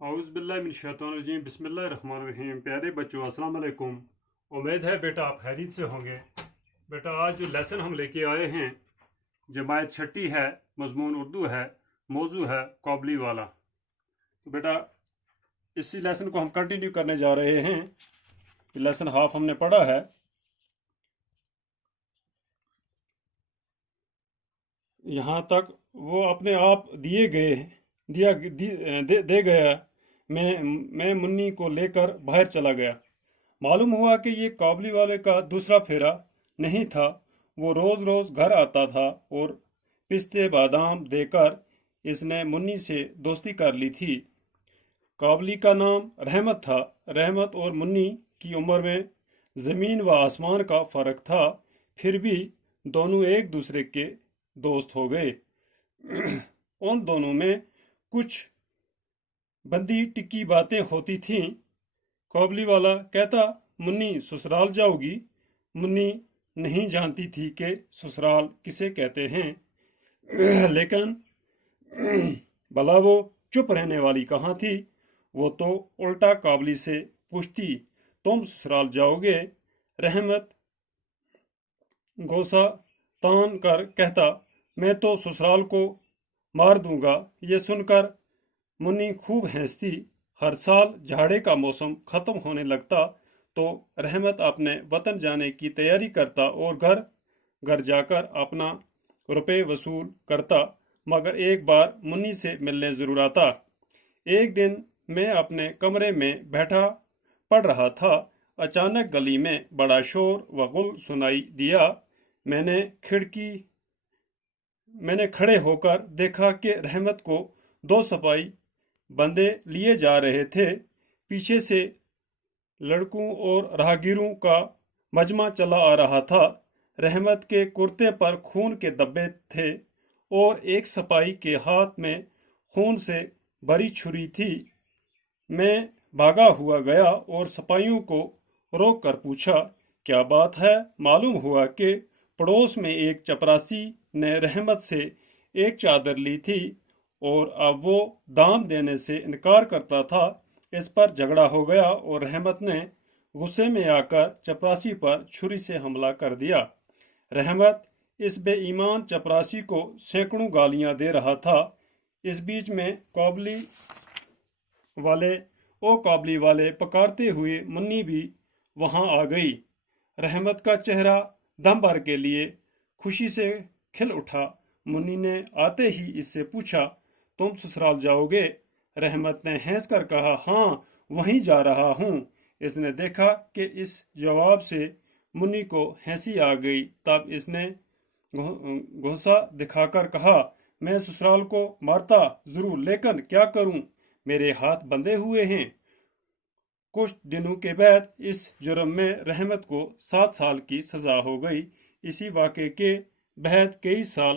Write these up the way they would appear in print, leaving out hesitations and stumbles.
اعوذ باللہ من الشیطان الرجیم بسم اللہ الرحمن الرحیم۔ پیارے بچوں السلام علیکم۔ امید ہے بیٹا آپ خیریت سے ہوں گے۔ بیٹا آج جو لیسن ہم لے کے آئے ہیں جماعت چھٹی ہے، مضمون اردو ہے، موضوع ہے قابلی والا۔ تو بیٹا اسی لیسن کو ہم کنٹینیو کرنے جا رہے ہیں۔ لیسن ہاف ہم نے پڑھا ہے۔ یہاں تک وہ اپنے آپ دے گیا۔ میں منی کو لے کر باہر چلا گیا۔ معلوم ہوا کہ یہ قابلی والے کا دوسرا پھیرا نہیں تھا۔ وہ روز روز گھر آتا تھا اور پستے بادام دے کر اس نے منی سے دوستی کر لی تھی۔ قابلی کا نام رحمت تھا۔ رحمت اور منی کی عمر میں زمین و آسمان کا فرق تھا، پھر بھی دونوں ایک دوسرے کے دوست ہو گئے۔ ان دونوں میں کچھ بندی ٹکی باتیں ہوتی تھیں۔ قابلی والا کہتا، منی سسرال جاؤ گی؟ منی نہیں جانتی تھی کہ سسرال کسے کہتے ہیں، لیکن بھلا وہ چپ رہنے والی کہاں تھی۔ وہ تو الٹا قابلی سے پوچھتی، تم سسرال جاؤ گے؟ رحمت غوسہ تان کر کہتا، میں تو سسرال کو مار دوں گا۔ یہ سن کر منی خوب ہنستی۔ ہر سال جھاڑے کا موسم ختم ہونے لگتا تو رحمت اپنے وطن جانے کی تیاری کرتا اور گھر گھر جا کر اپنا روپے وصول کرتا، مگر ایک بار منی سے ملنے ضرور آتا۔ ایک دن میں اپنے کمرے میں بیٹھا پڑھ رہا تھا، اچانک گلی میں بڑا شور و غل سنائی دیا۔ میں نے کھڑے ہو کر دیکھا کہ رحمت کو دو سپاہی بندے لیے جا رہے تھے۔ پیچھے سے لڑکوں اور راہگیروں کا مجمع چلا آ رہا تھا۔ رحمت کے کرتے پر خون کے دھبے تھے اور ایک سپاہی کے ہاتھ میں خون سے بھری چھری تھی۔ میں بھاگا ہوا گیا اور سپاہیوں کو روک کر پوچھا، کیا بات ہے؟ معلوم ہوا کہ پڑوس میں ایک چپراسی نے رحمت سے ایک چادر لی تھی اور اب وہ دام دینے سے انکار کرتا تھا۔ اس پر جھگڑا ہو گیا اور رحمت نے غصے میں آ کر چپراسی پر چھری سے حملہ کر دیا۔ رحمت اس بے ایمان چپراسی کو سینکڑوں گالیاں دے رہا تھا۔ اس بیچ میں قابلی والے پکارتے ہوئے منی بھی وہاں آ گئی۔ رحمت کا چہرہ دم بھر کے لیے خوشی سے کھل اٹھا۔ منی نے آتے ہی اس سے پوچھا، تم سسرال جاؤ گے؟ رحمت نے ہنس کر کہا، ہاں وہیں جا رہا ہوں۔ اس نے دیکھا کہ اس جواب سے منی کو ہنسی آ گئی، تب اس نے غصہ دکھا کر کہا، میں سسرال کو مارتا ضرور، لیکن کیا کروں، میرے ہاتھ بندھے ہوئے ہیں۔ کچھ دنوں کے بعد اس جرم میں رحمت کو 7 سال کی سزا ہو گئی۔ اسی واقعے کے بعد کئی سال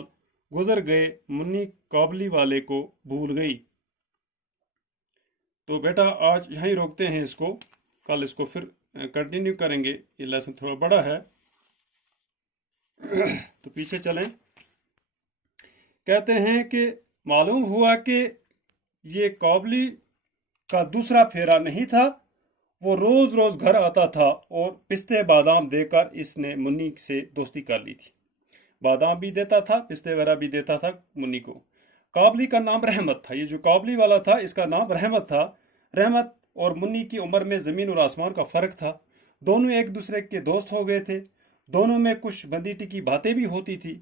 گزر گئے، منی قابلی والے کو بھول گئی۔ تو بیٹا آج یہیں روکتے ہیں اس کو، کل اس کو پھر کنٹینیو کریں گے۔ یہ لیسن تھوڑا بڑا ہے تو پیچھے چلیں۔ کہتے ہیں کہ معلوم ہوا کہ یہ قابلی کا دوسرا پھیرا نہیں تھا۔ وہ روز روز گھر آتا تھا اور پستے بادام دے کر اس نے منی سے دوستی کر لی تھی۔ بادام بھی دیتا تھا، پستے وغیرہ بھی دیتا تھا منی کو۔ قابلی کا نام رحمت تھا۔ یہ جو قابلی والا تھا اس کا نام رحمت تھا۔ رحمت اور منی کی عمر میں زمین اور آسمان کا فرق تھا۔ دونوں ایک دوسرے کے دوست ہو گئے تھے۔ دونوں میں کچھ بندی ٹکی باتیں بھی ہوتی تھی۔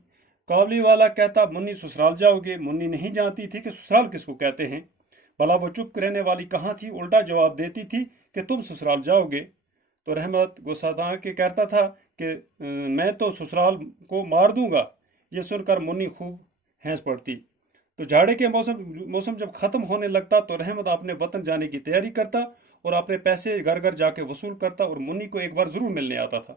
قابلی والا کہتا، منی سسرال جاؤ گے؟ منی نہیں جانتی تھی کہ سسرال کس کو کہتے ہیں۔ بھلا وہ چپ رہنے والی کہاں تھی، الٹا جواب دیتی تھی کہ تم سسرال جاؤ گے۔ تو رحمت غصہ کے کہتا تھا کہ میں تو سسرال کو مار دوں گا۔ یہ سن کر منی خوب ہنس پڑتی۔ تو جھاڑے کے موسم جب ختم ہونے لگتا تو رحمت اپنے وطن جانے کی تیاری کرتا اور اپنے پیسے گھر گھر جا کے وصول کرتا اور منی کو ایک بار ضرور ملنے آتا تھا۔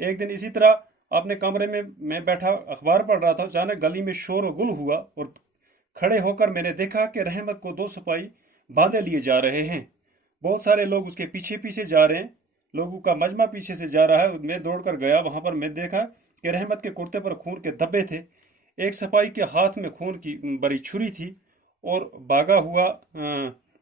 ایک دن اسی طرح اپنے کمرے میں بیٹھا اخبار پڑھ رہا تھا، اچانک گلی میں شور و غل ہوا اور کھڑے ہو کر میں نے دیکھا کہ رحمت کو 2 سپاہی باندھے لیے جا رہے ہیں۔ بہت سارے لوگ اس کے پیچھے پیچھے جا رہے ہیں، لوگوں کا مجمع پیچھے سے جا رہا ہے۔ میں دوڑ کر گیا، وہاں پر میں دیکھا کہ رحمت کے کرتے پر خون کے دھبے تھے، ایک سپاہی کے ہاتھ میں خون کی بھری چھری تھی اور بھاگا ہوا